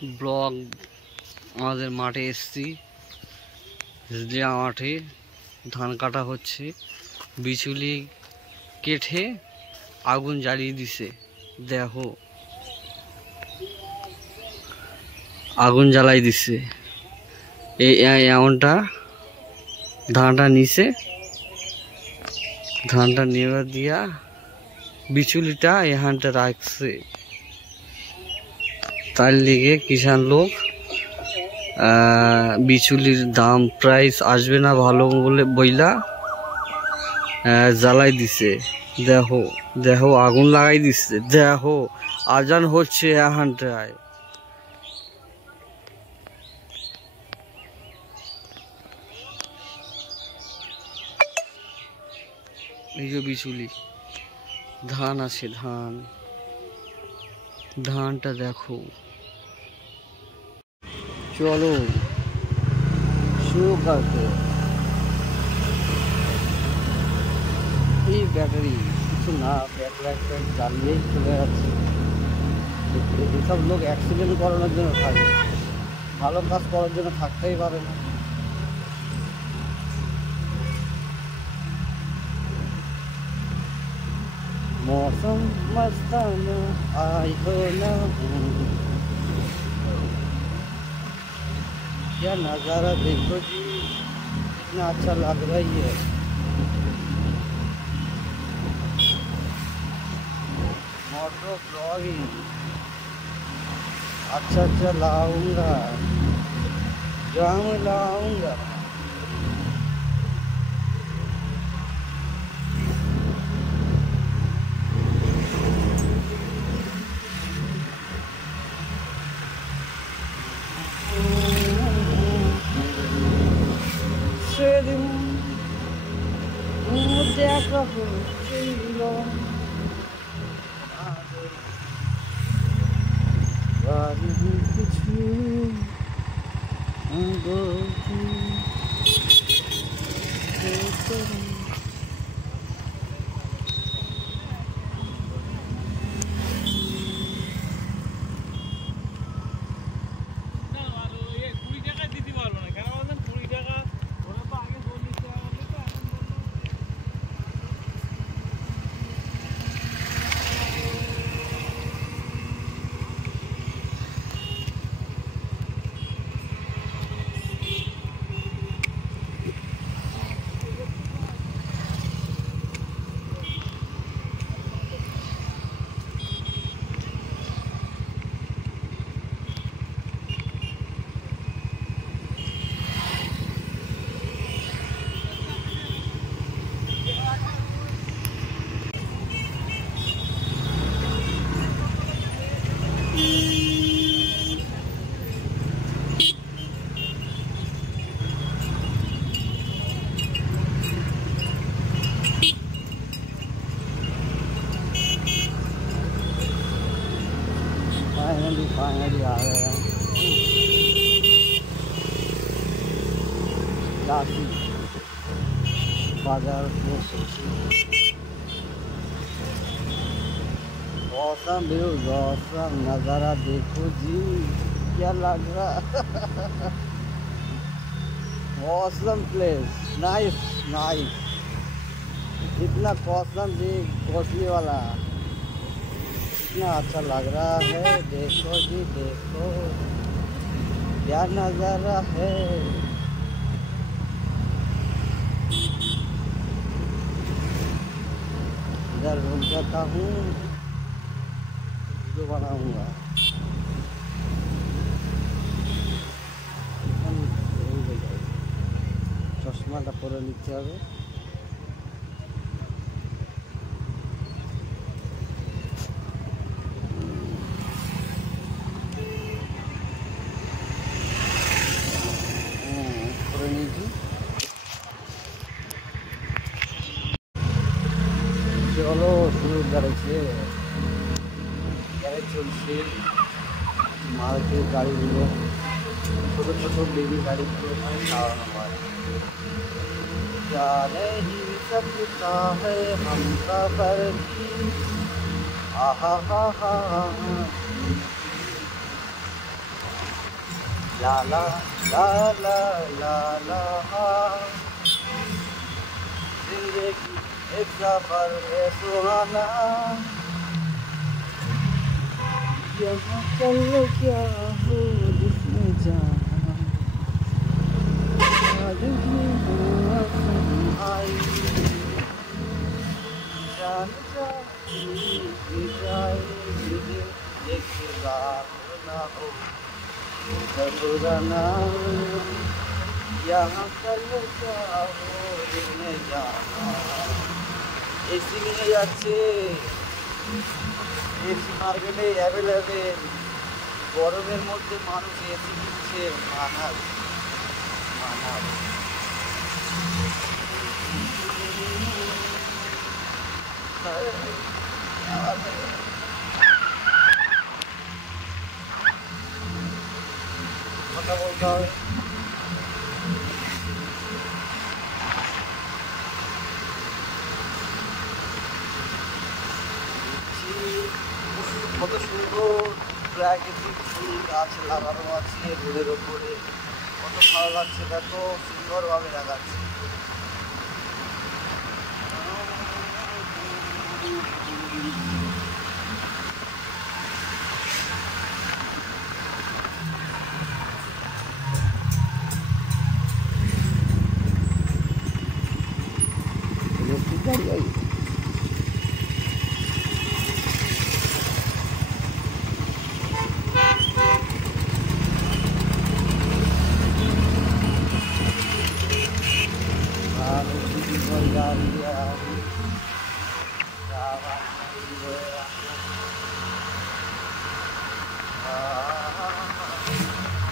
Block আমাদের মাঠে এসছি, যে মাঠে ধান কাটা হচ্ছে। বিচুলি কেটে আগুন জ্বালিয়ে দিছে, দেখো আগুন জ্বালাই দিছে। এমনটা ধানটা নিচে, ধানটা নেওয়া দিয়া বিচুলিটা এখানটা রাখছে। তার লিগে কিষান লোক বিচুলির দাম প্রাইস আসবে না ভালো বলে বইলা জ্বালাই দিছে। দেখো দেখো আগুন লাগাই দিচ্ছে, দেখো আজান হচ্ছে এখানটায়। এই যে বিচুলি ধান আছে, ধানটা দেখো। চলো শুরু করতে। এই ব্যাটারি কিছু না, ব্যাটারি জ্বালিয়েই চলে যাচ্ছে। এসব লোক অ্যাক্সিডেন্ট করানোর জন্য থাকে, ভালো কাজ করার জন্য থাকতেই পারে না। मौसम मस्ताना आई हो ना, क्या नज़ारा देखो जी, कितना अच्छा लग रही है। मोटो ब्लॉगिंग अच्छा लाऊंगा, जाम लाऊंगा। সেদিন দেখা হচ্ছিল, কিছু फाइनली आ गए हैं काशी बाजार में। मौसम भी मौसम नज़ारा देखो जी, क्या लग रहा। मौसम प्लेस नाइस नाइस, इतना कॉस्टम भी कॉस्टली वाला, इतना अच्छा लग रहा है। देखो जी देखो क्या नज़ारा है। इधर रुक जाता हूँ, वीडियो बनाऊंगा। चश्माटा परे निते হবে। চলো শুরু করেছে, গ্যারেজ চলছে। মারুতির গাড়িগুলো, ছোটো ছোটো বেবি গাড়িগুলো খাওয়ানো হয়। जाने ही सकता है हम सफर भी, आहा हा हा। ला ला ला ला ला ला जिंदगी एक सफर है सुहाना यहाँ चल क्या हो जिसमें जाना आज भी आई जान जाए एक बार ना हो घबराना यहाँ कल क्या हो जिसमें जाना एसी নিয়ে যাচ্ছে এসি মার্কেটে অ্যাভেলেবেল গরমের মধ্যে মানুষ এসি কিনছে মানাবে মানাবে কথা বলতে হবে কত সুন্দর প্রাকৃতিক ফুল গাছ লাগানো আছে রোডের ওপরে কত ভালো লাগছে দেখো সুন্দরভাবে লাগাচ্ছে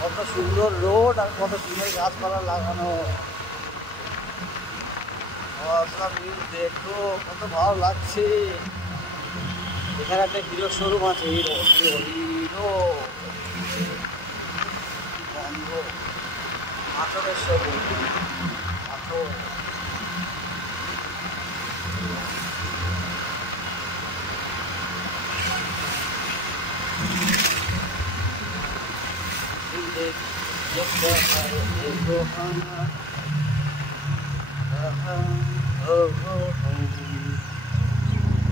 কত সুন্দর রোড আর কত সুন্দর গাছপালা লাগানো দেখো কত ভালো লাগছে এখানে একটা হিরো শোরুম আছে হিরো হিরো হিরো বন্ধ পাথরের শোরুম পাথর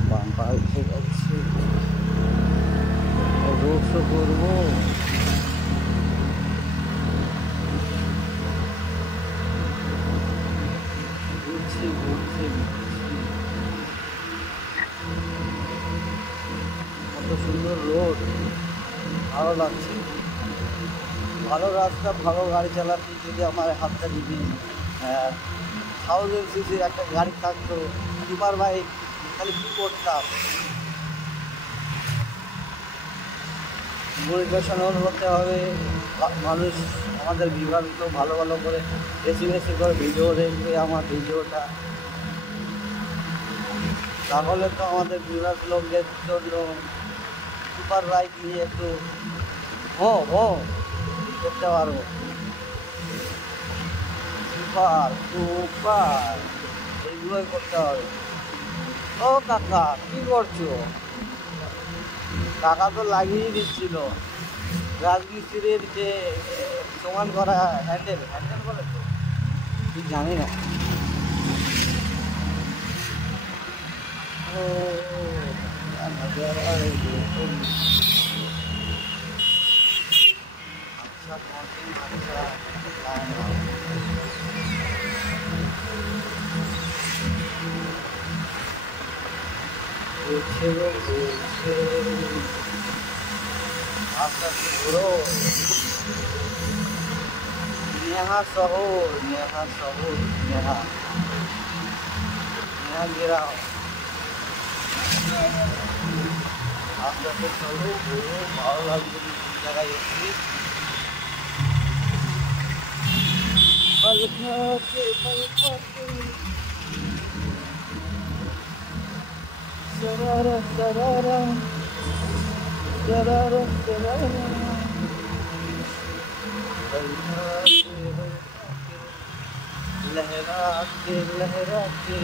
বাম্পা উঠে যাচ্ছে রোড শো করবো ঘুরছি ঘুরছি কত সুন্দর রোড ভালো লাগছে ভালো রাস্তা ভালো গাড়ি চালাতে যদি আমার হাতটা যদি 1000 সিসির একটা গাড়ি থাকতো সুপার বাইক তাহলে কী করতাম মোটিভেশন করতে হবে মানুষ আমাদের বিভাগকে ভালো ভালো করে বেশি বেশি করে ভিডিও দেখবে আমার ভিডিওটা তাহলে তো আমাদের বিভাগ লোকদের জন্য সুপার বাইক নিয়ে একটু করতে পারবো সুপার সুপার এইগুলোই করতে হবে ও কাকা কী করছো টাকা তো লাগিয়ে দিচ্ছিল রাজমিস্ত্রির যে সমান করা হ্যান্ডেল হ্যান্ডেল বলে তো ঠিক জানি না ও ঘুরো নেহা শহর নেহা শহর নেহা নেহা গেরাও আস্তে আস্তে চলো ঘুরো ভালো লাগবে জায়গায় এসেছি sarara sarara sarara sarara लहराते लहराते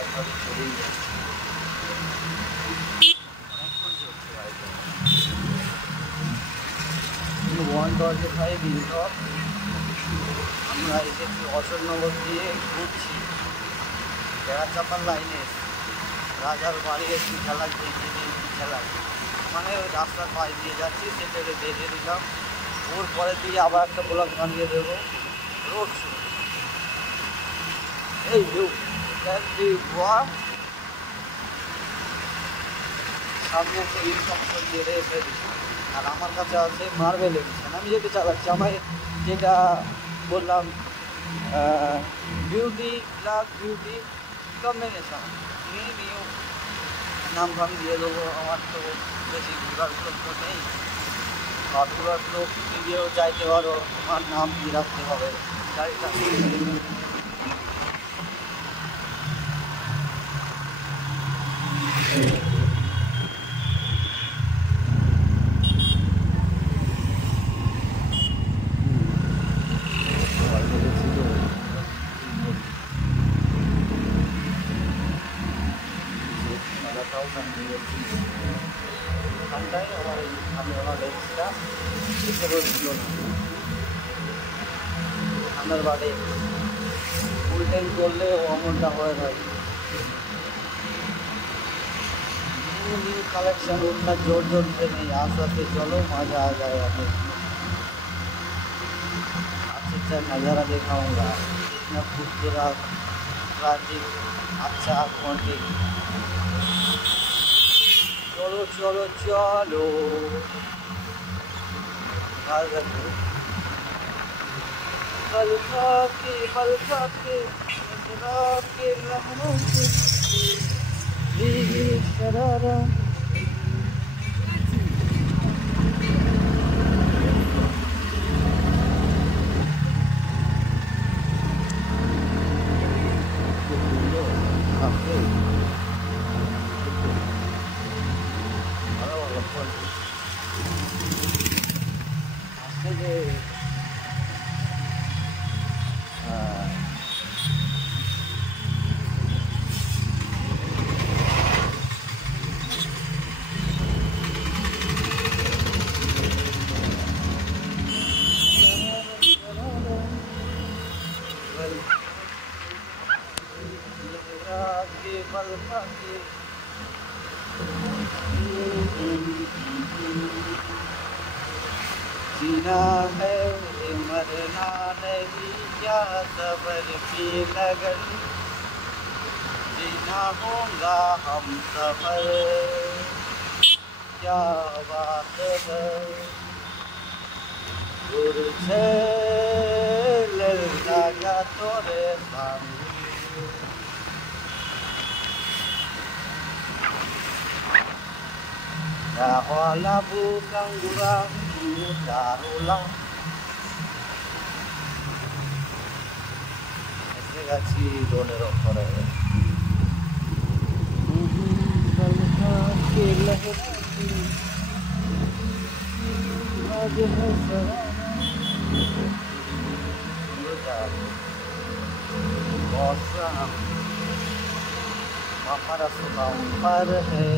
একভাবে চলেই যাচ্ছে অনেকক্ষণ চলছে ভাই দরজে খাই বিন্দর আমরা এসেছি অশোকনগর দিয়ে ঘুরছি বেড়াচাপার লাইনে রাজার বাড়ি একটি খেলা খেলা মানে ওই রাস্তার পাশ দিয়ে যাচ্ছি সেটাকে বেঁধে দিলাম ওর পরে দিয়ে আবার একটা ব্লক বানিয়ে দেবো রোড শো এই সামনে একটা ইনকাম দিয়ে রেখে দিচ্ছি আর আমার কাছে আছে মার্বেল এডিশন আমি যেটা চালাচ্ছি আমার যেটা বললাম beauty black beauty combination new নাম ফাম দিয়ে দেবো আমার তো বেশি ঘোরার লোক তো নেই বা ঘোরার লোক দিয়েও চাইতে পারো তোমার নাম দিয়ে রাখতে হবে গাড়িটা ঠান্ডায় আমি আমার লেন্সটা এসে রয়েছিল না ঠান্ডার বাড়ে ফুল টাইম করলে অমনটা হয়ে থাকে নিউ কালেকশন उतना जोर जोर से नहीं आस्ते आस्ते चलो मजा आ जाएगा अच्छा नज़ारा दिखाऊंगा इतना खूबसूरत प्राचीन अच्छा क्वांटिटी चलो चलो चलो बल खा के लहरों से शरारा जीना है मरना नहीं क्या सबर की लगन जीना होगा हम सफर क्या बात है गुरछे लगा तोरे सामने wala bukan gurang darulang এসে গেছি রোডের ওপরে मौसम हमारा पर है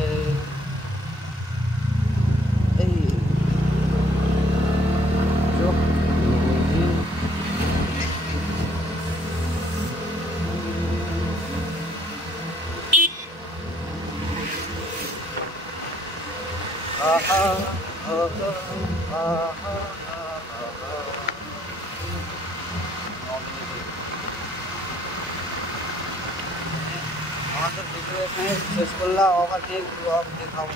আমাদের ভিডিও এখানে শেষ করলাম আবার নেক্সট ব্লগ দেখাবো।